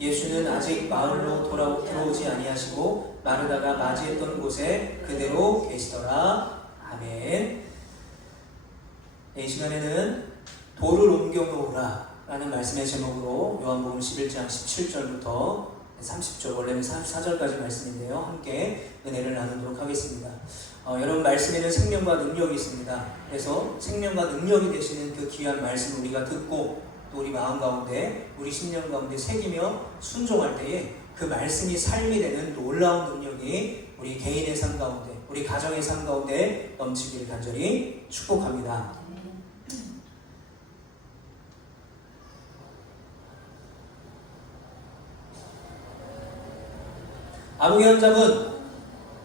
예수는 아직 마을로 들어오지 아니하시고 마르다가 맞이했던 곳에 그대로 계시더라. 아멘. 이 시간에는 돌을 옮겨놓으라 라는 말씀의 제목으로 요한복음 11장 17절부터 30절, 원래는 34절까지 말씀인데요. 함께 은혜를 나누도록 하겠습니다. 여러분, 말씀에는 생명과 능력이 있습니다. 그래서 생명과 능력이 되시는 그 귀한 말씀을 우리가 듣고 또 우리 마음 가운데, 우리 심령 가운데 새기며 순종할 때에 그 말씀이 삶이 되는 놀라운 능력이 우리 개인의 삶 가운데, 우리 가정의 삶 가운데 넘치기를 간절히 축복합니다. 아무개헌잡은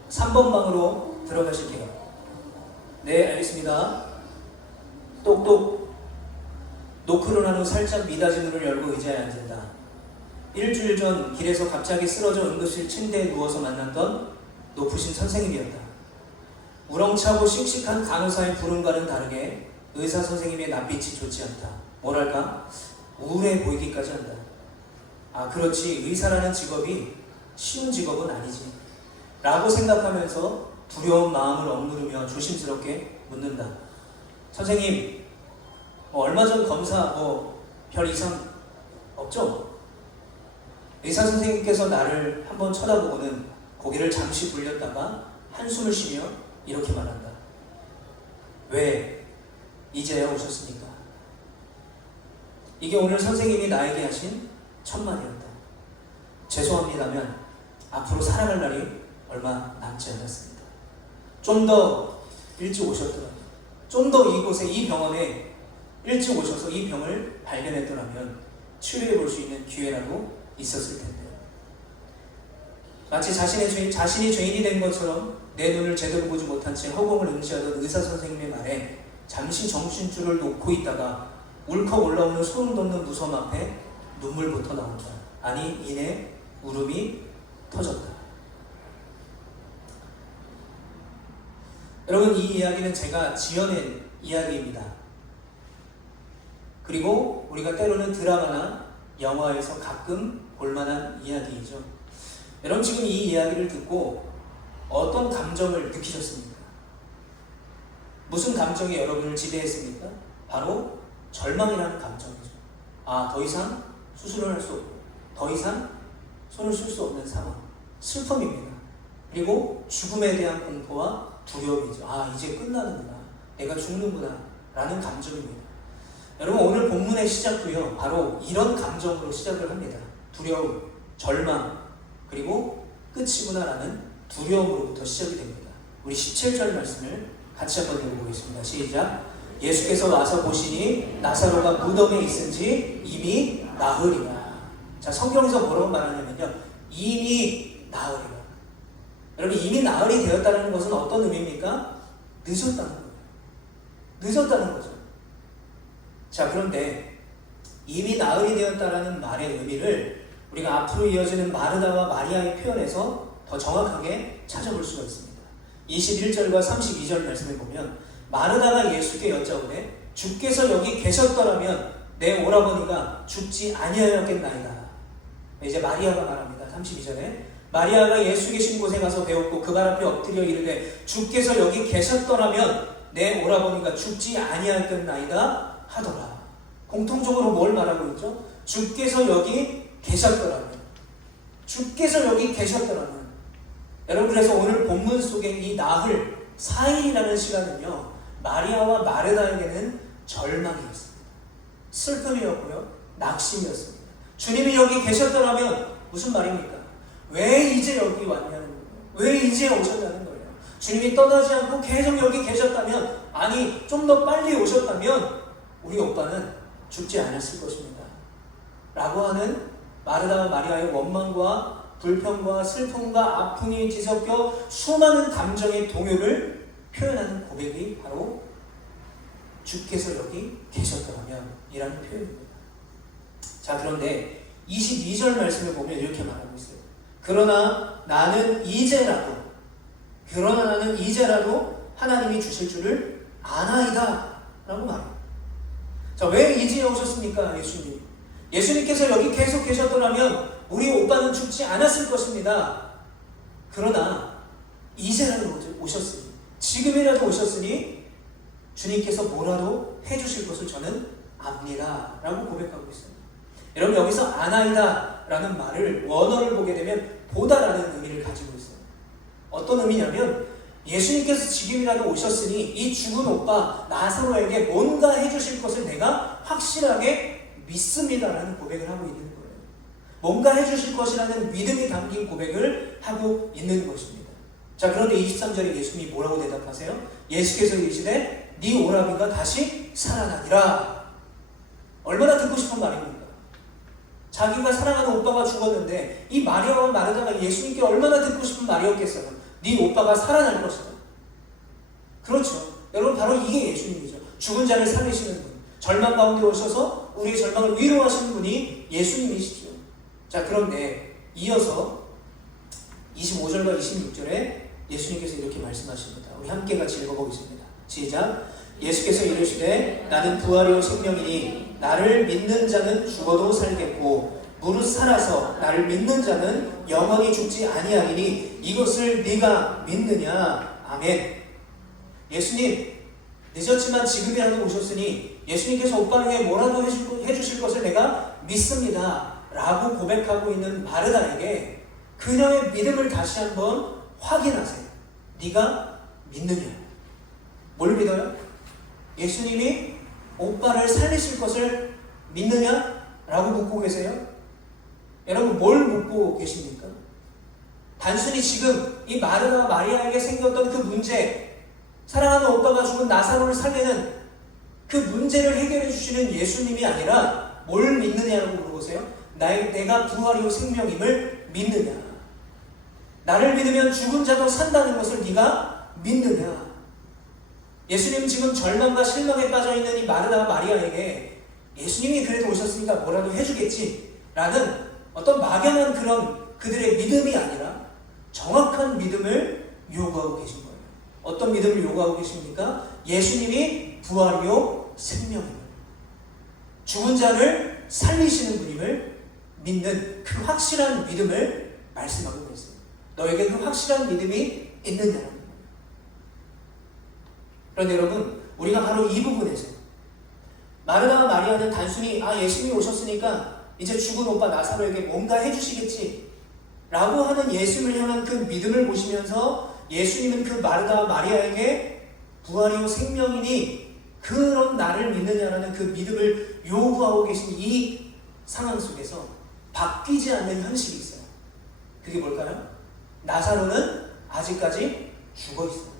3번 방으로 들어가실게요. 네, 알겠습니다. 똑똑. 노크를 한 후 살짝 미닫이 문을 열고 의자에 앉는다. 일주일 전 길에서 갑자기 쓰러져 응급실 침대에 누워서 만났던 높으신 선생님이었다. 우렁차고 씩씩한 간호사의 부름과는 다르게 의사 선생님의 낯빛이 좋지 않다. 뭐랄까? 우울해 보이기까지 한다. 아, 그렇지. 의사라는 직업이 쉬운 직업은 아니지 라고 생각하면서 두려운 마음을 억누르며 조심스럽게 묻는다. 선생님, 얼마 전 검사 별 이상 없죠? 의사 선생님께서 나를 한번 쳐다보고는 고개를 잠시 굴렸다가 한숨을 쉬며 이렇게 말한다. 왜 이제야 오셨습니까? 이게 오늘 선생님이 나에게 하신 첫 마디였다. 죄송합니다면 앞으로 살아갈 날이 얼마 남지 않았습니다. 좀 더 일찍 오셨더라면, 좀 더 이곳에, 이 병원에 일찍 오셔서 이 병을 발견했더라면 치료해 볼 수 있는 기회라도 있었을 텐데요. 마치 자신이 죄인이 된 것처럼 내 눈을 제대로 보지 못한 채 허공을 응시하던 의사 선생님의 말에 잠시 정신줄을 놓고 있다가 울컥 올라오는 소름 돋는 무서움 앞에 눈물부터 나온다. 아니, 이내 울음이 터졌다. 여러분, 이 이야기는 제가 지어낸 이야기입니다. 그리고 우리가 때로는 드라마나 영화에서 가끔 볼만한 이야기이죠. 여러분, 지금 이 이야기를 듣고 어떤 감정을 느끼셨습니까? 무슨 감정이 여러분을 지배했습니까? 바로 절망이라는 감정이죠. 아, 더 이상 수술을 할 수 없고 더 이상 손을 쓸 수 없는 상황, 슬픔입니다. 그리고 죽음에 대한 공포와 두려움이죠. 아, 이제 끝나는구나, 내가 죽는구나 라는 감정입니다. 여러분, 오늘 본문의 시작도요, 바로 이런 감정으로 시작을 합니다. 두려움, 절망, 그리고 끝이구나 라는 두려움으로부터 시작이 됩니다. 우리 17절 말씀을 같이 한번 읽어보겠습니다. 시작. 예수께서 와서 보시니 나사로가 무덤에 있은지 이미 나으리라. 자, 성경에서 뭐라고 말하냐면요, 이미 나으리라. 여러분, 이미 나으리 되었다는 것은 어떤 의미입니까? 늦었다는 거예요. 늦었다는 거죠. 자, 그런데 이미 나으리 되었다라는 말의 의미를 우리가 앞으로 이어지는 마르다와 마리아의 표현에서 더 정확하게 찾아볼 수가 있습니다. 21절과 32절 말씀을 보면 마르다가 예수께 여짜오되 주께서 여기 계셨더라면 내 오라버니가 죽지 아니하였겠나이다. 이제 마리아가 말합니다. 32절에 마리아가 예수 계신 곳에 가서 배웠고 그 발 앞에 엎드려 이르되 주께서 여기 계셨더라면 내 오라버니가 죽지 아니하였겠나이다 하더라. 공통적으로 뭘 말하고 있죠? 주께서 여기 계셨더라면, 주께서 여기 계셨더라면. 여러분, 그래서 오늘 본문 속에 이 나흘 4일이라는 시간은요, 마리아와 마르다에게는 절망이었습니다. 슬픔이었고요, 낙심이었습니다. 주님이 여기 계셨더라면 무슨 말입니까? 왜 이제 여기 왔냐는 거예요. 왜 이제 오셨다는 거예요. 주님이 떠나지 않고 계속 여기 계셨다면, 아니 좀 더 빨리 오셨다면 우리 오빠는 죽지 않았을 것입니다 라고 하는 마르다와 마리아의 원망과 불평과 슬픔과 아픔이 뒤섞여 수많은 감정의 동요를 표현하는 고백이 바로 주께서 여기 계셨더라면 이라는 표현입니다. 자, 그런데 22절 말씀을 보면 이렇게 말하고 있어요. 그러나 나는 이제라도 하나님이 주실 줄을 아나이다 라고 말합니다. 자, 왜 이제 오셨습니까? 예수님께서 여기 계속 계셨더라면 우리 오빠는 죽지 않았을 것입니다. 그러나 이제라도 오셨으니, 지금이라도 오셨으니 주님께서 뭐라도 해주실 것을 저는 압니다 라고 고백하고 있어요. 여러분, 여기서 아나이다 라는 말을 원어를 보게 되면 보다 라는 의미를 가지고 있어요. 어떤 의미냐면 예수님께서 지금이라도 오셨으니 이 죽은 오빠 나사로에게 뭔가 해주실 것을 내가 확실하게 믿습니다 라는 고백을 하고 있는 거예요. 뭔가 해주실 것이라는 믿음이 담긴 고백을 하고 있는 것입니다. 자, 그런데 23절에 예수님이 뭐라고 대답하세요? 예수께서 이르시되 네 오라비가 다시 살아나니라. 얼마나 듣고 싶은 말입니까? 자기가 사랑하는 오빠가 죽었는데 이 마리아와 마르다가 예수님께 얼마나 듣고 싶은 말이었겠어요. 네 오빠가 살아날 것이다. 그렇죠. 여러분, 바로 이게 예수님이죠. 죽은 자를 살리시는 분, 절망 가운데 오셔서 우리의 절망을 위로하시는 분이 예수님이시죠. 자, 그런데 이어서 25절과 26절에 예수님께서 이렇게 말씀하십니다. 우리 함께 같이 읽어보겠습니다. 시작. 예수께서 이르시되 나는 부활이요 생명이니 나를 믿는 자는 죽어도 살겠고 무릇 살아서 나를 믿는 자는 영원히 죽지 아니하리니 이것을 네가 믿느냐. 아멘. 예수님, 늦었지만 지금이라도 오셨으니 예수님께서 오빠를 위해 뭐라도 해주실 것을 내가 믿습니다 라고 고백하고 있는 마르다에게 그녀의 믿음을 다시 한번 확인하세요. 네가 믿느냐? 뭘 믿어요? 예수님이 오빠를 살리실 것을 믿느냐? 라고 묻고 계세요. 여러분, 뭘 묻고 계십니까? 단순히 지금 이 마르다와 마리아에게 생겼던 그 문제, 사랑하는 오빠가 죽은 나사로를 살리는 그 문제를 해결해 주시는 예수님이 아니라 뭘 믿느냐라고 물어보세요. 내가 부활이요 생명임을 믿느냐? 나를 믿으면 죽은 자도 산다는 것을 네가 믿느냐? 예수님 지금 절망과 실망에 빠져있는 이 마르다와 마리아에게 예수님이 그래도 오셨으니까 뭐라도 해주겠지 라는 어떤 막연한 그런 그들의 믿음이 아니라 정확한 믿음을 요구하고 계신 거예요. 어떤 믿음을 요구하고 계십니까? 예수님이 부활이요 생명임을, 죽은 자를 살리시는 분임을 믿는 그 확실한 믿음을 말씀하고 계세요. 너에게 그 확실한 믿음이 있느냐는 거예요. 그런데 여러분, 우리가 바로 이 부분에서 마르다와 마리아는 단순히 예수님이 오셨으니까 이제 죽은 오빠 나사로에게 뭔가 해주시겠지 라고 하는 예수님을 향한 그 믿음을 보시면서 예수님은 그 마르다와 마리아에게 부활이요 생명이니 그런 나를 믿느냐라는 그 믿음을 요구하고 계신 이 상황 속에서 바뀌지 않는 현실이 있어요. 그게 뭘까요? 나사로는 아직까지 죽어 있어요.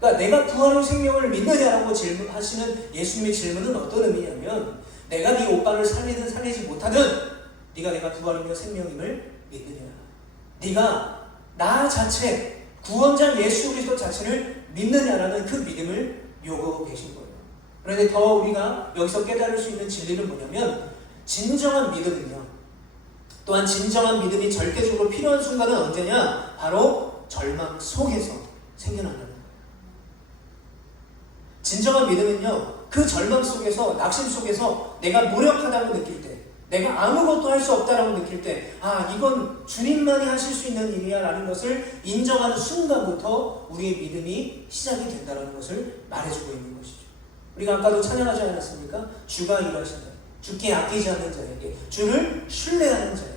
그러니까 내가 부활의 생명을 믿느냐라고 질문하시는 예수님의 질문은 어떤 의미냐면 내가 네 오빠를 살리든 살리지 못하든 네가 내가 부활이며 생명임을 믿느냐, 네가 나 자체 구원자 예수 그리스도 자체를 믿느냐라는 그 믿음을 요구하고 계신 거예요. 그런데 더 우리가 여기서 깨달을 수 있는 진리는 뭐냐면 진정한 믿음은요, 또한 진정한 믿음이 절대적으로 필요한 순간은 언제냐? 바로 절망 속에서 생겨난다는 거예요. 진정한 믿음은요, 그 절망 속에서, 낙심 속에서 내가 무력하다고 느낄 때, 내가 아무것도 할 수 없다라고 느낄 때, 이건 주님만이 하실 수 있는 일이야 라는 것을 인정하는 순간부터 우리의 믿음이 시작이 된다는 것을 말해주고 있는 것이죠. 우리가 아까도 찬양하지 않았습니까? 주가 일하신다. 주께 아끼지 않는 자에게, 주를 신뢰하는 자에게,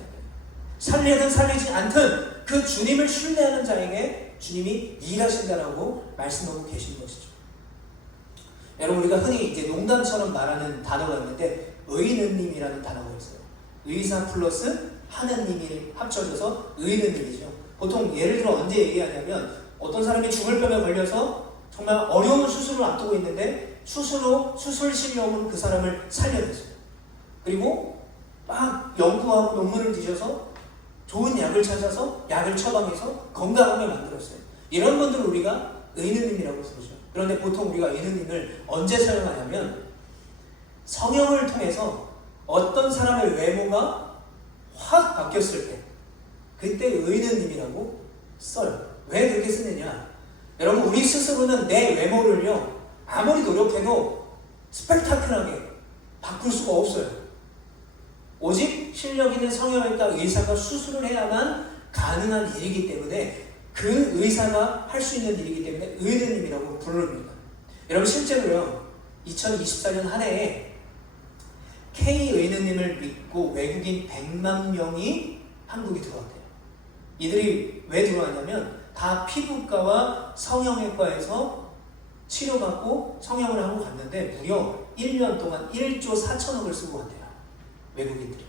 살리든 살리지 않든 그 주님을 신뢰하는 자에게 주님이 일하신다라고 말씀하고 계신 것이죠. 여러분, 우리가 흔히 이제 농담처럼 말하는 단어가 있는데 의느님이라는 단어가 있어요. 의사 플러스 하느님이 합쳐져서 의느님이죠. 보통 예를 들어 언제 얘기하냐면 어떤 사람이 죽을 병에 걸려서 정말 어려운 수술을 앞두고 있는데 수술실에 오면 그 사람을 살려냈어요. 그리고 막 연구하고 논문을 뒤져서 좋은 약을 찾아서 약을 처방해서 건강하게 만들었어요. 이런 분들을 우리가 의느님이라고 부르죠. 그런데 보통 우리가 의느님을 언제 사용하냐면 성형을 통해서 어떤 사람의 외모가 확 바뀌었을 때 그때 의느님이라고 써요. 왜 그렇게 쓰느냐? 여러분, 우리 스스로는 내 외모를요 아무리 노력해도 스펙타클하게 바꿀 수가 없어요. 오직 실력 있는 성형외과 의사가 수술을 해야만 가능한 일이기 때문에 그 의사가 할 수 있는 일이기 때문에 의느님이라고 부릅니다. 여러분 실제로요 2024년 한 해에 K 의느님을 믿고 외국인 100만 명이 한국에 들어왔대요. 이들이 왜 들어왔냐면 다 피부과와 성형외과에서 치료받고 성형을 하고 갔는데 무려 1년 동안 1조 4천억을 쓰고 갔대요. 외국인들이.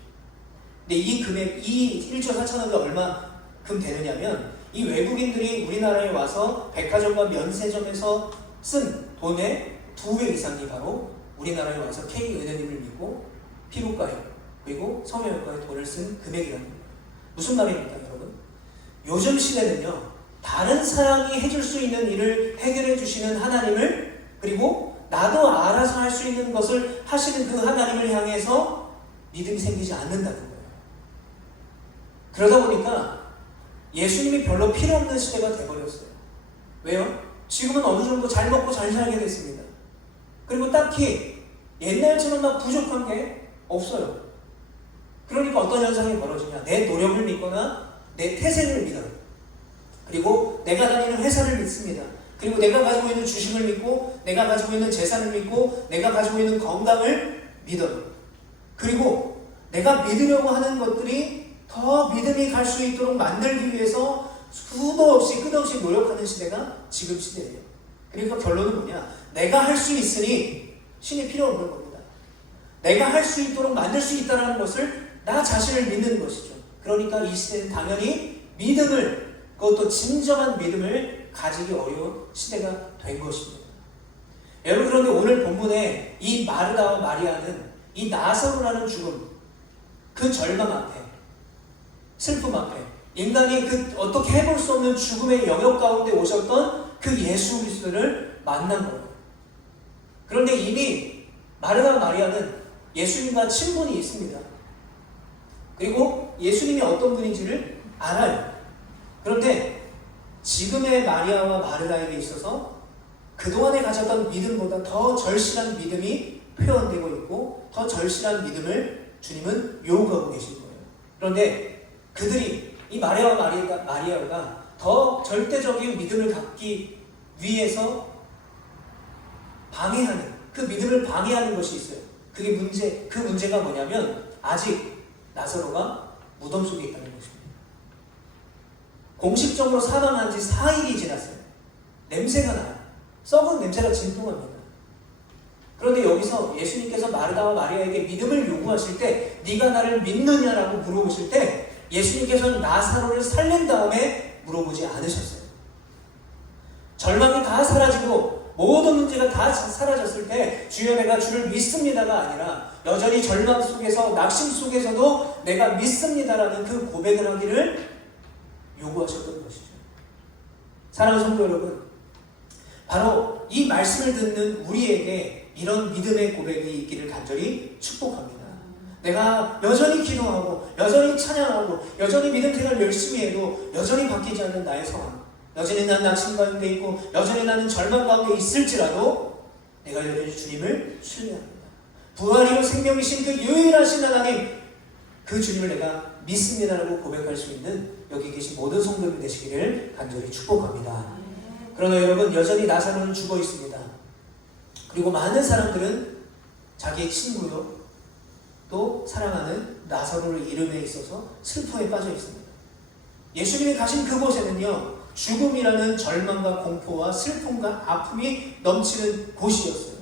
근데 이 금액, 이 1조 4천억이 얼마큼 되느냐면 이 외국인들이 우리나라에 와서 백화점과 면세점에서 쓴 돈의 2배 이상이 바로 우리나라에 와서 K 의원님을 믿고 피부과에 그리고 성형외과에 돈을 쓴 금액이라는 거예요. 무슨 말입니까 여러분? 요즘 시대는요 다른 사람이 해줄 수 있는 일을 해결해 주시는 하나님을 그리고 나도 알아서 할 수 있는 것을 하시는 그 하나님을 향해서 믿음이 생기지 않는다는 거예요. 그러다 보니까 예수님이 별로 필요 없는 시대가 돼버렸어요. 왜요? 지금은 어느 정도 잘 먹고 잘 살게 됐습니다. 그리고 딱히 옛날처럼 막 부족한 게 없어요. 그러니까 어떤 현상이 벌어지냐? 내 노력을 믿거나 내 태생을 믿어요. 그리고 내가 다니는 회사를 믿습니다. 그리고 내가 가지고 있는 주식을 믿고 내가 가지고 있는 재산을 믿고 내가 가지고 있는 건강을 믿어요. 그리고 내가 믿으려고 하는 것들이 더 믿음이 갈 수 있도록 만들기 위해서 끝없이 노력하는 시대가 지금 시대예요. 그러니까 결론은 뭐냐? 내가 할 수 있으니 신이 필요 없는 겁니다. 내가 할 수 있도록 만들 수 있다는 것을 나 자신을 믿는 것이죠. 그러니까 이 시대는 당연히 믿음을, 그것도 진정한 믿음을 가지기 어려운 시대가 된 것입니다. 여러분 그런데 오늘 본문에 이 마르다와 마리아는 이 나사로라는 죽음, 그 절망 앞에, 슬픔 앞에 인간이 그 어떻게 해볼 수 없는 죽음의 영역 가운데 오셨던 그 예수 그리스도를 만난 거예요. 그런데 이미 마르다와 마리아는 예수님과 친분이 있습니다. 그리고 예수님이 어떤 분인지를 알아요. 그런데 지금의 마리아와 마르다에게 있어서 그동안에 가졌던 믿음보다 더 절실한 믿음이 표현되고 있고 더 절실한 믿음을 주님은 요구하고 계신 거예요. 그런데 그들이 이 마리아와 마리아가 더 절대적인 믿음을 갖기 위해서 방해하는, 그 믿음을 방해하는 것이 있어요. 그 문제가 뭐냐면 아직 나사로가 무덤 속에 있다는 것입니다. 공식적으로 사망한 지 4일이 지났어요. 냄새가 나요. 썩은 냄새가 진동합니다. 그런데 여기서 예수님께서 마르다와 마리아에게 믿음을 요구하실 때 네가 나를 믿느냐라고 물어보실 때 예수님께서는 나사로를 살린 다음에 물어보지 않으셨어요. 절망이 다 사라지고 모든 문제가 다 사라졌을 때 주여 내가 주를 믿습니다가 아니라 여전히 절망 속에서 낙심 속에서도 내가 믿습니다라는 그 고백을 하기를 요구하셨던 것이죠. 사랑하는 성도 여러분, 바로 이 말씀을 듣는 우리에게 이런 믿음의 고백이 있기를 간절히 축복합니다. 내가 여전히 기도하고 여전히 찬양하고 여전히 믿음 생활 열심히 해도 여전히 바뀌지 않는 나의 상황, 여전히 나는 낙심 가운데 있고 여전히 나는 절망 가운데 있을지라도 내가 여전히 주님을 신뢰합니다. 부활이요 생명이신 그 유일하신 하나님, 그 주님을 내가 믿습니다라고 고백할 수 있는 여기 계신 모든 성도님 되시기를 간절히 축복합니다. 그러나 여러분, 여전히 나사로는 죽어 있습니다. 그리고 많은 사람들은 자기의 친구요 또 사랑하는 나사로를 잃음에 있어서 슬픔에 빠져 있습니다. 예수님이 가신 그곳에는요 죽음이라는 절망과 공포와 슬픔과 아픔이 넘치는 곳이었어요.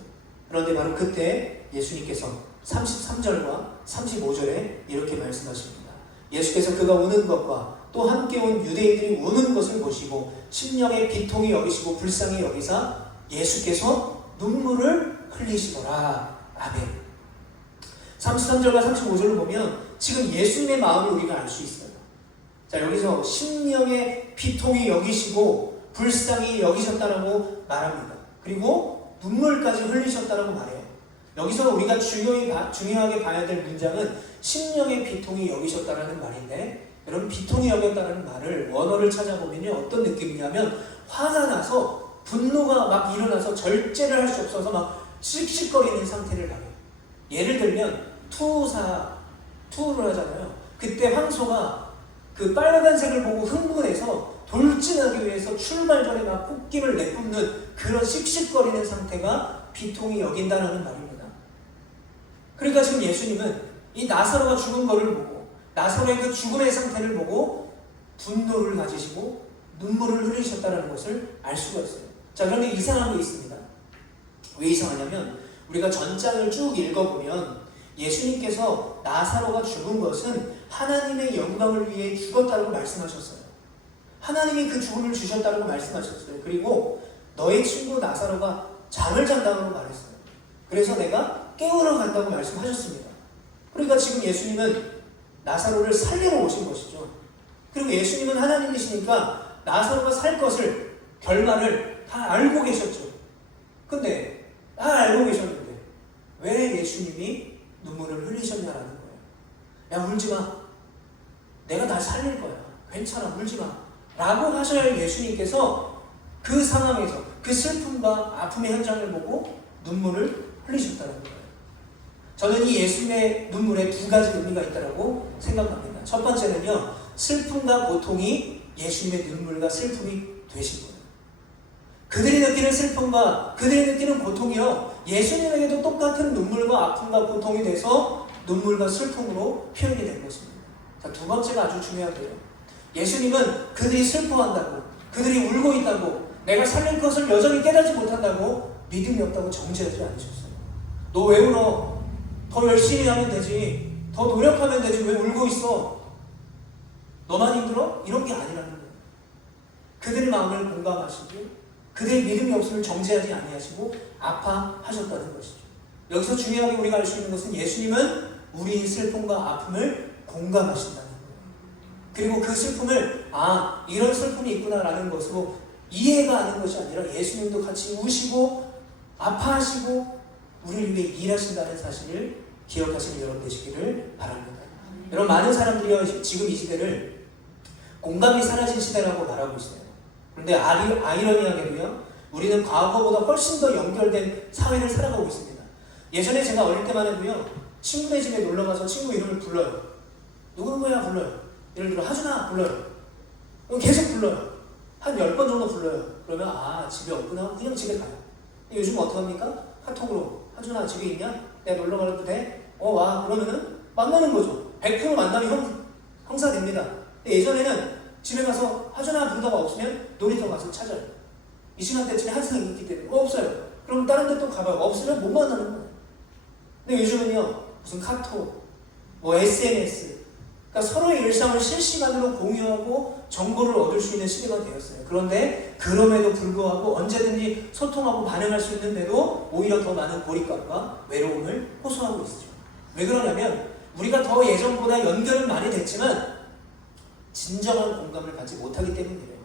그런데 바로 그때 예수님께서 33절과 35절에 이렇게 말씀하십니다. 예수께서 그가 우는 것과 또 함께 온 유대인들이 우는 것을 보시고 심령의 비통이 여기시고 불쌍히 여기사 예수께서 눈물을 흘리시더라. 아멘. 33절과 35절을 보면 지금 예수님의 마음을 우리가 알 수 있어요. 자, 여기서 심령의 비통이 여기시고 불쌍히 여기셨다라고 말합니다. 그리고 눈물까지 흘리셨다라고 말해요. 여기서 우리가 중요하게 봐야 될 문장은 심령의 비통이 여기셨다라는 말인데, 여러분 비통이 여겼다라는 말을 원어를 찾아보면요 어떤 느낌이냐면 화가 나서 분노가 막 일어나서 절제를 할 수 없어서 막 씩씩거리는 상태를 말해요. 예를 들면 투를 하잖아요. 그때 황소가 그 빨간색을 보고 흥분해서 돌진하기 위해서 출발 전에 막 꽃김을 내뿜는 그런 씩씩거리는 상태가 비통이 여긴다는 말입니다. 그러니까 지금 예수님은 이 나사로가 죽은 것을 보고 나사로의 그 죽음의 상태를 보고 분노를 가지시고 눈물을 흘리셨다는 것을 알 수가 있어요. 자, 그런데 이상한 게 있습니다. 왜 이상하냐면 우리가 전장을 쭉 읽어보면 예수님께서 나사로가 죽은 것은 하나님의 영광을 위해 죽었다고 말씀하셨어요. 하나님이 그 죽음을 주셨다고 말씀하셨어요. 그리고 너의 친구 나사로가 잠을 잔다고 말했어요. 그래서 내가 깨우러 간다고 말씀하셨습니다. 그러니까 지금 예수님은 나사로를 살리러 오신 것이죠. 그리고 예수님은 하나님이시니까 나사로가 살 것을 결말을 다 알고 계셨죠. 근데 다 알고 계셨는데 왜 예수님이 눈물을 흘리셨냐라는 거예요. 야, 울지마. 내가 다 살릴 거야. 괜찮아, 울지마. 라고 하셔야 예수님께서 그 상황에서 그 슬픔과 아픔의 현장을 보고 눈물을 흘리셨다는 거예요. 저는 이 예수님의 눈물에 두 가지 의미가 있다고 생각합니다. 첫 번째는요, 슬픔과 고통이 예수님의 눈물과 슬픔이 되신 거예요. 그들이 느끼는 슬픔과 그들이 느끼는 고통이요, 예수님에게도 똑같은 눈물과 아픔과 고통이 돼서 눈물과 슬픔으로 표현이 된 것입니다. 자, 두 번째가 아주 중요하고요. 예수님은 그들이 슬퍼한다고, 그들이 울고 있다고, 내가 살릴 것을 여전히 깨닫지 못한다고 믿음이 없다고 정죄하지 않으셨어요. 너 왜 울어? 더 열심히 하면 되지. 더 노력하면 되지. 왜 울고 있어? 너만 힘들어? 이런 게 아니라는 거예요. 그들의 마음을 공감하시고 그들의 믿음이 없음을 정죄하지 아니하시고 아파하셨다는 것이죠. 여기서 중요하게 우리가 알 수 있는 것은 예수님은 우리의 슬픔과 아픔을 공감하신다는 거예요. 그리고 그 슬픔을 이런 슬픔이 있구나라는 것으로 이해가 하는 것이 아니라 예수님도 같이 우시고 아파하시고 우리를 위해 일하신다는 사실을 기억하시는 여러분 되시기를 바랍니다. 여러분, 많은 사람들이 지금 이 시대를 공감이 사라진 시대라고 말하고 있어요. 그런데 아이러니하게도요, 우리는 과거보다 훨씬 더 연결된 사회를 살아가고 있습니다. 예전에 제가 어릴 때만 해도요, 친구네 집에 놀러가서 친구 이름을 불러요. 누구누구야 불러요. 예를 들어 하준아 불러요. 계속 불러요. 한 10번 정도 불러요. 그러면 집에 없구나 하고 그냥 집에 가요. 요즘 어떻게 합니까? 카톡으로 하준아 집에 있냐? 내가 놀러 가도 돼? 와. 그러면은 만나는 거죠. 100% 만남이 형사됩니다. 예전에는 집에 가서 하준아 부르다가 없으면 놀이터 가서 찾아요. 이 시간대쯤에 항상 있기 때문에 없어요. 그럼 다른 데 또 가봐요. 없으면 못 만나는 거예요. 근데 요즘은요, 무슨 카톡, SNS, 그러니까 서로의 일상을 실시간으로 공유하고 정보를 얻을 수 있는 시대가 되었어요. 그런데 그럼에도 불구하고 언제든지 소통하고 반응할 수 있는데도 오히려 더 많은 고립감과 외로움을 호소하고 있죠. 왜 그러냐면 우리가 더 예전보다 연결은 많이 됐지만 진정한 공감을 받지 못하기 때문이에요.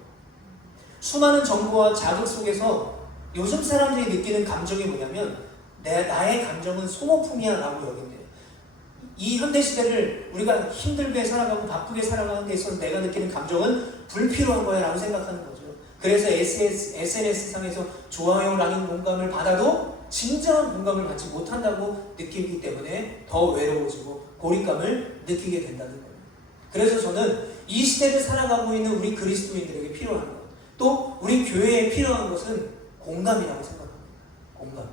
수많은 정보와 자극 속에서 요즘 사람들이 느끼는 감정이 뭐냐면 나의 감정은 소모품이야 라고 여긴대요. 이 현대시대를 우리가 힘들게 살아가고 바쁘게 살아가는 데 있어서 내가 느끼는 감정은 불필요한 거야 라고 생각하는 거죠. 그래서 SNS상에서 좋아요라는 공감을 받아도 진정한 공감을 받지 못한다고 느끼기 때문에 더 외로워지고 고립감을 느끼게 된다는 거예요. 그래서 저는 이 시대를 살아가고 있는 우리 그리스도인들에게 필요한 것, 또 우리 교회에 필요한 것은 공감이라고 생각합니다. 공감.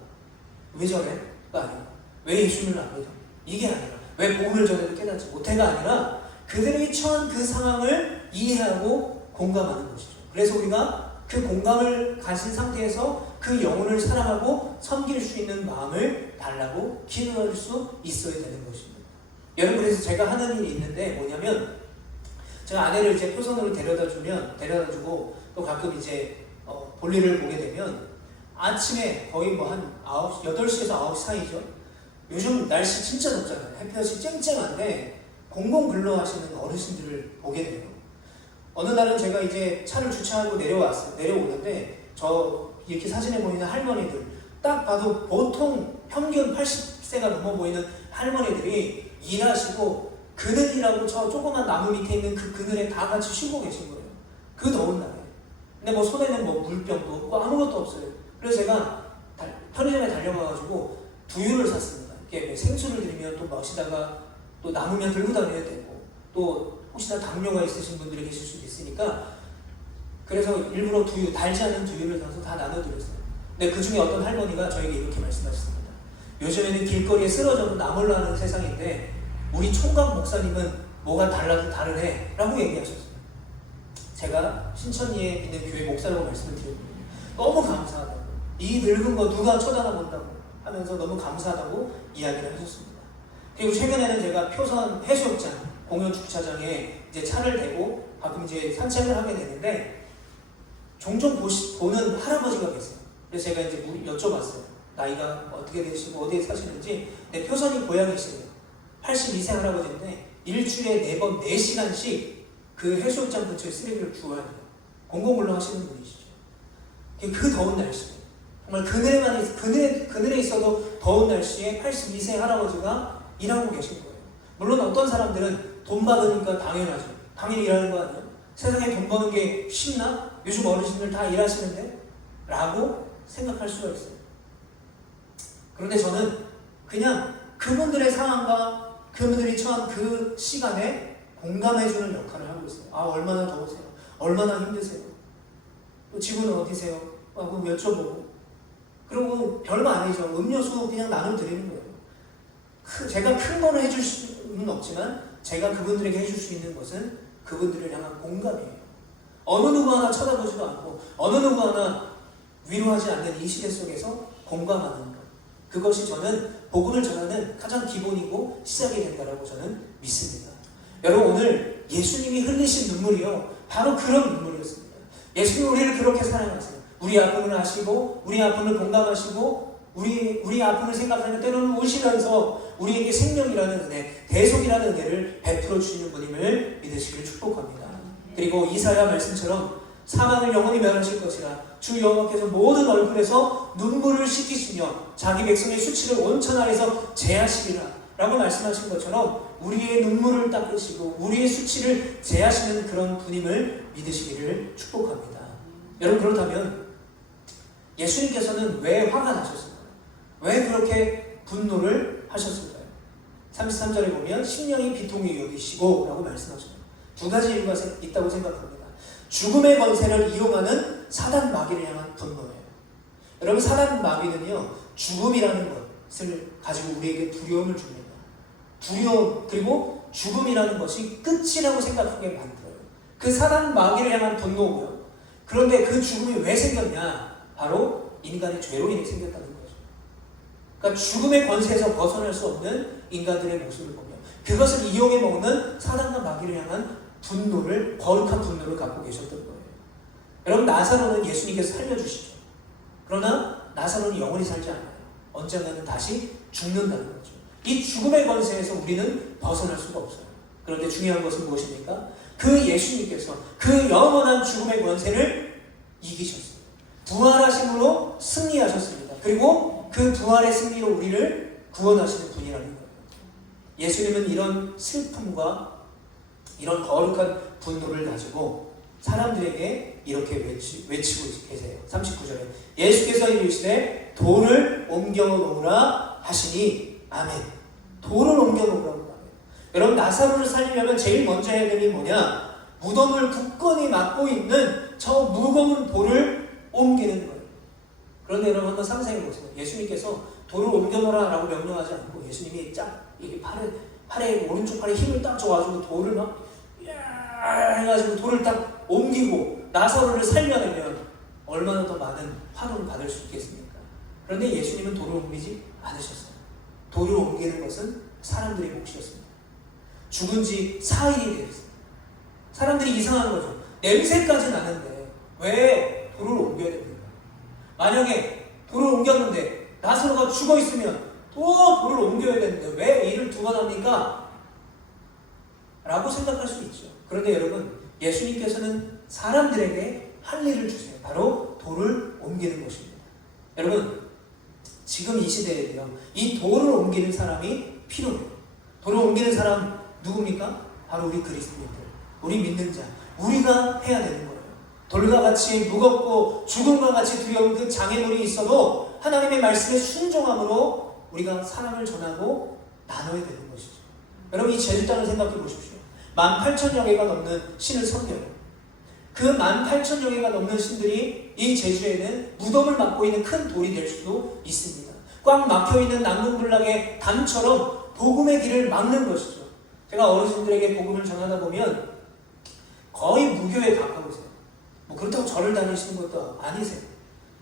왜 저래? 가 아니라 왜 예수님을 안 믿어? 이게 아니라 왜 복음을 전해도 깨닫지 못해가 아니라 그들이 처한 그 상황을 이해하고 공감하는 것이죠. 그래서 우리가 그 공감을 가진 상태에서 그 영혼을 사랑하고 섬길 수 있는 마음을 달라고 기도할 수 있어야 되는 것입니다. 여러분, 그래서 제가 하는 일이 있는데 뭐냐면 제가 아내를 이제 표선으로 데려다주고 또 가끔 이제 볼일을 보게 되면 아침에 거의 한 8시에서 9시 사이죠. 요즘 날씨 진짜 덥잖아요. 햇볕이 쨍쨍한데 공공 근로하시는 어르신들을 보게 돼요. 어느 날은 제가 이제 차를 주차하고 내려오는데 저 이렇게 사진에 보이는 할머니들, 딱 봐도 보통 평균 80세가 넘어 보이는 할머니들이 일하시고 그늘이라고 저 조그만 나무 밑에 있는 그 그늘에 다 같이 쉬고 계신 거예요. 그 더운 날에. 근데 손에는 물병도 없고 아무것도 없어요. 그래서 제가 편의점에 달려가가지고 두유를 샀습니다. 이렇게 생수를 드리면 또 마시다가 또 남으면 들고 다녀야 되고 또 혹시나 당뇨가 있으신 분들이 계실 수도 있으니까 그래서 일부러 두유, 달지 않은 두유를 사서 다 나눠드렸어요. 근데 그 중에 어떤 할머니가 저에게 이렇게 말씀하셨습니다. 요즘에는 길거리에 쓰러져도 나몰라 하는 세상인데 우리 총각 목사님은 뭐가 달라도 다르네 라고 얘기하셨어요. 제가 신천리에 있는 교회 목사라고 말씀을 드렸거든요. 너무 감사하다고, 이 늙은 거 누가 쳐다본다고 하면서 너무 감사하다고 이야기를 하셨습니다. 그리고 최근에는 제가 표선 해수욕장 공영 주차장에 이제 차를 대고 가끔 이제 산책을 하게 되는데 종종 보는 할아버지가 계세요. 그래서 제가 이제 여쭤봤어요. 나이가 어떻게 되시고 어디에 사시는지. 네, 표선이 고향이시래요. 82세 할아버지인데 일주일에 4번 4시간씩 그 해수욕장 근처에 쓰레기를 주워야 돼요. 공공근로 하시는 분이시죠. 그 더운 날씨에 정말 그늘에 있어도 더운 날씨에 82세 할아버지가 일하고 계신 거예요. 물론 어떤 사람들은 돈 받으니까 당연하죠. 당연히 일하는 거 아니에요? 세상에 돈 버는 게 쉽나? 요즘 어르신들 다 일하시는데? 라고 생각할 수가 있어요. 그런데 저는 그냥 그분들의 상황과 그분들이 처한 그 시간에 공감해주는 역할을 하고 있어요. 아, 얼마나 더우세요? 얼마나 힘드세요? 또 집은 어디세요? 하고 여쭤보고. 그리고 별거 아니죠. 음료수 그냥 나눠드리는 거예요. 제가 큰 거는 해줄 수는 없지만 제가 그분들에게 해줄 수 있는 것은 그분들을 향한 공감이에요. 어느 누구 하나 쳐다보지도 않고 어느 누구 하나 위로하지 않는 이 시대 속에서 공감하는 것, 그것이 저는 복음을 전하는 가장 기본이고 시작이 된다라고 저는 믿습니다. 여러분, 오늘 예수님이 흘리신 눈물이요, 바로 그런 눈물이었습니다. 예수님이 우리를 그렇게 사랑하세요. 우리 아픔을 아시고 우리 아픔을 공감하시고 우리 아픔을 생각하는 때로는 우시면서 우리에게 생명이라는 은혜, 대속이라는 은혜를 베풀어 주시는 분임을 믿으시길 축복합니다. 그리고 이사야 말씀처럼 사망을 영원히 멸하실 것이라 주 여호와께서 모든 얼굴에서 눈물을 씻기시며 자기 백성의 수치를 온천 아래서 제하시리라 라고 말씀하신 것처럼 우리의 눈물을 닦으시고 우리의 수치를 제하시는 그런 분임을 믿으시기를 축복합니다. 여러분, 그렇다면 예수님께서는 왜 화가 나셨을까요? 왜 그렇게 분노를 하셨을까요? 33절에 보면 심령이 비통히 여기시고 라고 말씀하십니다. 두 가지 이유가 있다고 생각합니다. 죽음의 권세를 이용하는 사단 마귀를 향한 분노예요. 여러분, 사단 마귀는요, 죽음이라는 것을 가지고 우리에게 두려움을 줍니다. 두려움, 그리고 죽음이라는 것이 끝이라고 생각하게 만들어요. 그 사단 마귀를 향한 분노고요. 그런데 그 죽음이 왜 생겼냐? 바로 인간의 죄로 인해 생겼다는 거죠. 그러니까 죽음의 권세에서 벗어날 수 없는 인간들의 모습을 보며 그것을 이용해 먹는 사단과 마귀를 향한 분노를, 거룩한 분노를 갖고 계셨던 거예요. 여러분, 나사로는 예수님께서 살려주시죠. 그러나 나사로는 영원히 살지 않아요. 언젠가는 다시 죽는다는 거죠. 이 죽음의 권세에서 우리는 벗어날 수가 없어요. 그런데 중요한 것은 무엇입니까? 그 예수님께서 그 영원한 죽음의 권세를 이기셨어요. 부활하심으로 승리하셨습니다. 그리고 그 부활의 승리로 우리를 구원하시는 분이라는 거예요. 예수님은 이런 슬픔과 이런 거룩한 분노를 가지고 사람들에게 이렇게 외치고 계세요. 39절에 예수께서 이르시되 돌을 옮겨 놓으라 하시니 아멘. 돌을 옮겨 놓으라고 하네요. 여러분, 나사로를 살리려면 제일 먼저 해야 되는 게 뭐냐? 무덤을 굳건히 막고 있는 저 무거운 돌을 옮기는 거예요. 그런데 여러분, 한번 상상해 보세요. 예수님께서 돌을 옮겨 놓으라 라고 명령하지 않고 예수님이 쫙 이게 팔에 오른쪽 팔에 힘을 딱 줘가지고 돌을 막 해가지고 돌을 딱 옮기고 나사로를 살려내면 얼마나 더 많은 환호를 받을 수 있겠습니까? 그런데 예수님은 돌을 옮기지 않으셨어요. 돌을 옮기는 것은 사람들의 몫이었습니다. 죽은 지 4일이 되었어요. 사람들이 이상한 거죠. 냄새까지 나는데 왜 돌을 옮겨야 됩니까? 만약에 돌을 옮겼는데 나사로가 죽어 있으면 또 돌을 옮겨야 되는데 왜 일을 두 번 합니까? 라고 생각할 수 있죠. 그런데 여러분, 예수님께서는 사람들에게 할 일을 주세요. 바로 돌을 옮기는 것입니다. 여러분, 지금 이 시대에도요, 이 돌을 옮기는 사람이 필요해요. 돌을 옮기는 사람 누굽니까? 바로 우리 그리스도인들, 우리 믿는 자, 우리가 해야 되는 거예요. 돌과 같이 무겁고 죽음과 같이 두려운 그 장애물이 있어도 하나님의 말씀에 순종함으로 우리가 사랑을 전하고 나눠야 되는 것이죠. 여러분, 이 제주 땅을 생각해 보십시오. 18,000여 개가 넘는 신을 섬겨요. 그 18,000여 개가 넘는 신들이 이 제주에는 무덤을 막고 있는 큰 돌이 될 수도 있습니다. 꽉 막혀있는 난공불락의 담처럼 복음의 길을 막는 것이죠. 제가 어르신들에게 복음을 전하다 보면 거의 무교에 가까우세요. 뭐 그렇다고 절을 다니시는 것도 아니세요.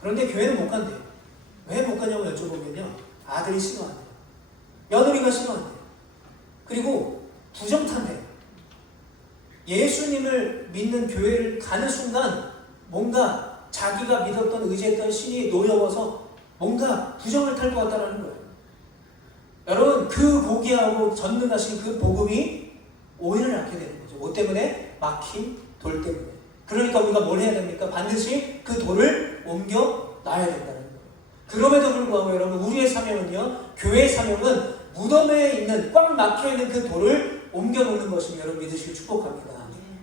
그런데 교회는 못 간대요. 왜 못 가냐고 여쭤보면요, 아들이 싫어한대요. 며느리가 싫어한대요. 그리고 부정탐해요. 예수님을 믿는 교회를 가는 순간 뭔가 자기가 믿었던 의지했던 신이 노여워서 뭔가 부정을 탈 것 같다는 거예요. 여러분, 그 고귀하고 전능하신 그 복음이 오해를 낳게 되는 거죠. 뭐 때문에? 막힌 돌 때문에. 그러니까 우리가 뭘 해야 됩니까? 반드시 그 돌을 옮겨 놔야 된다는 거예요. 그럼에도 불구하고 여러분, 우리의 사명은요, 교회의 사명은 무덤에 있는 꽉 막혀있는 그 돌을 옮겨놓는 것을 여러분 믿으시길 축복합니다.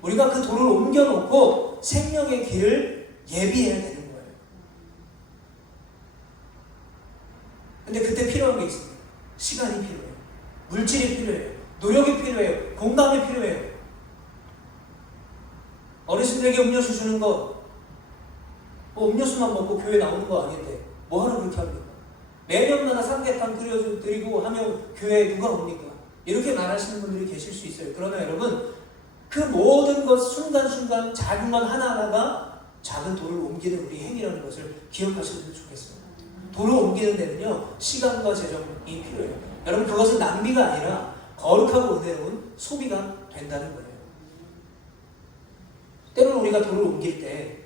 우리가 그 돌을 옮겨놓고 생명의 길을 예비해야 되는 거예요. 근데 그때 필요한 게 있습니다. 시간이 필요해요. 물질이 필요해요. 노력이 필요해요. 공감이 필요해요. 어르신들에게 음료수 주는 거, 뭐 음료수만 먹고 교회 나오는 거 아닌데 뭐하러 그렇게 합니까? 매년마다 삼계탕 끓여드리고 하면 교회에 누가 옵니까? 이렇게 말하시는 분들이 계실 수 있어요. 그러나 여러분, 그 모든 것 순간순간 작은 것 하나하나가 작은 돌을 옮기는 우리 행위라는 것을 기억하시면 좋겠어요. 돌을 옮기는 데는요, 시간과 재정이 필요해요. 여러분, 그것은 낭비가 아니라 거룩하고 은혜로운 소비가 된다는 거예요. 때로는 우리가 돌을 옮길 때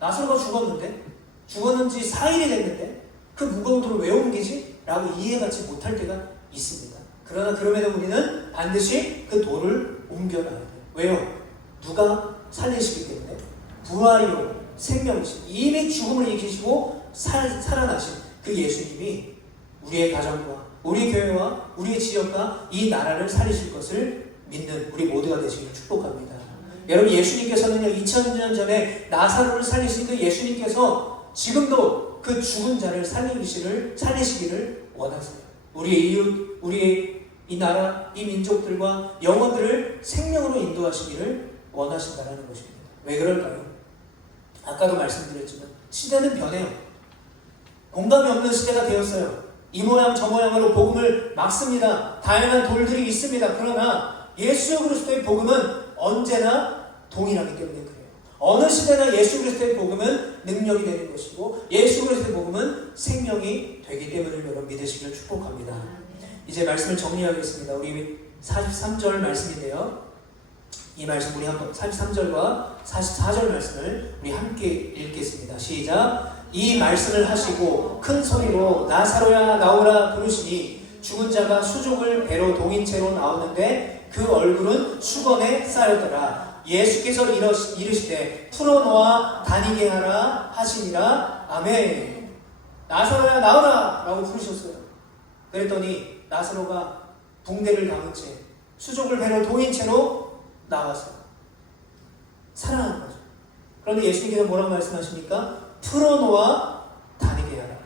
나사로가 죽었는지 4일이 됐는데 그 무거운 돌을 왜 옮기지? 라고 이해받지 못할 때가 있습니다. 그러나 그럼에도 우리는 반드시 그 돌을 옮겨놔야 돼요. 왜요? 누가 살리시기 때문에 부활이요 생명이신, 이미 죽음을 이기시고 살아나신 그 예수님이 우리의 가정과 우리 교회와 우리의 지역과 이 나라를 살리실 것을 믿는 우리 모두가 되시기를 축복합니다. 여러분, 예수님께서는요, 2000년 전에 나사로를 살리신 그 예수님께서 지금도 그 죽은 자를 살리시기를 원하세요. 우리의 이웃, 우리의 이 나라, 이 민족들과 영혼들을 생명으로 인도하시기를 원하신다는 것입니다. 왜 그럴까요? 아까도 말씀드렸지만 시대는 변해요. 공감이 없는 시대가 되었어요. 이 모양 저 모양으로 복음을 막습니다. 다양한 돌들이 있습니다. 그러나 예수 그리스도의 복음은 언제나 동일하기 때문에 그래요. 어느 시대나 예수 그리스도의 복음은 능력이 되는 것이고 예수 그리스도의 복음은 생명이 되기 때문에 여러분 믿으시기를 축복합니다. 이제 말씀을 정리하겠습니다. 우리 43절 말씀인데요. 이 말씀 우리 한번 43절과 44절 말씀을 우리 함께 읽겠습니다. 시작. 이 말씀을 하시고 큰 소리로 나사로야 나오라 부르시니 죽은 자가 수족을 배로 동인 채로 나오는데 그 얼굴은 수건에 쌓였더라. 예수께서 이르시되 풀어놓아 다니게 하라 하시니라. 아멘. 나사로야 나오라 라고 부르셨어요. 그랬더니 나사로가 붕대를 감은 채 수족을 배로 동인 채로 나왔어요. 살아난 거죠. 그런데 예수님께서 뭐라고 말씀하십니까? 풀어놓아 다니게 하라.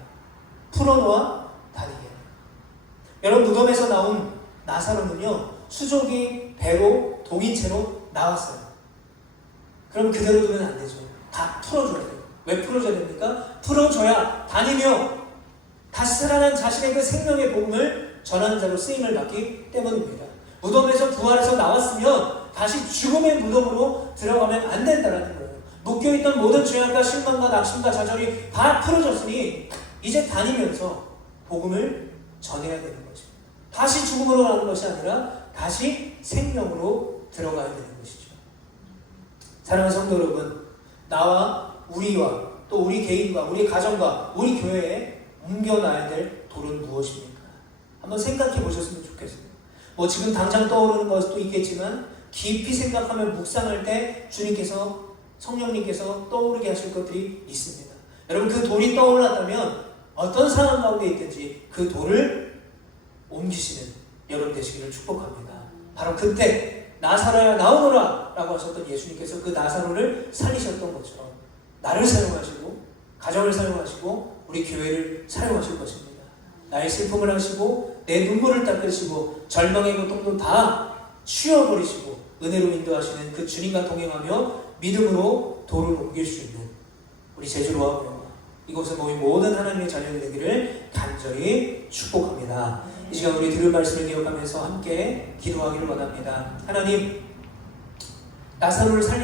풀어놓아 다니게 하라. 여러분, 무덤에서 나온 나사로는요, 수족이 배로 동인 채로 나왔어요. 그럼 그대로 두면 안 되죠. 다 풀어줘야 돼요. 왜 풀어줘야 됩니까? 풀어줘야 다니며 다시 살아난 자신의 그 생명의 복음을 전하는 자로 쓰임을 받기 때문입니다. 무덤에서 부활해서 나왔으면 다시 죽음의 무덤으로 들어가면 안 된다는 거예요. 묶여있던 모든 죄악과 실망과 낙심과 좌절이 다 풀어졌으니 이제 다니면서 복음을 전해야 되는 거죠. 다시 죽음으로 가는 것이 아니라 다시 생명으로 들어가야 되는 것이죠. 사랑하는 성도 여러분, 나와 우리와 또 우리 개인과 우리 가정과 우리 교회에 옮겨놔야 될 돌은 무엇입니까? 한번 생각해 보셨으면 좋겠습니다. 뭐 지금 당장 떠오르는 것도 있겠지만 깊이 생각하면 묵상할 때 주님께서, 성령님께서 떠오르게 하실 것들이 있습니다. 여러분, 그 돌이 떠올랐다면 어떤 상황 가운데 있든지 그 돌을 옮기시는 여러분 되시기를 축복합니다. 바로 그때 나사로야 나오너라 라고 하셨던 예수님께서 그 나사로를 살리셨던 것처럼 나를 사용하시고 가정을 사용하시고 우리 교회를 사용하실 것입니다. 나의 슬픔을 하시고 내 눈물을 닦으시고 절망의 고통도 다 치워버리시고 은혜로 인도하시는 그 주님과 동행하며 믿음으로 돌을 옮길 수 있는 우리 제주로와 고영아 이곳에 모인 모든 하나님의 자녀들 되기를 간절히 축복합니다. 이 시간 우리 들은 말씀을 기억하면서 함께 기도하기를 원합니다. 하나님, 나사로를 살리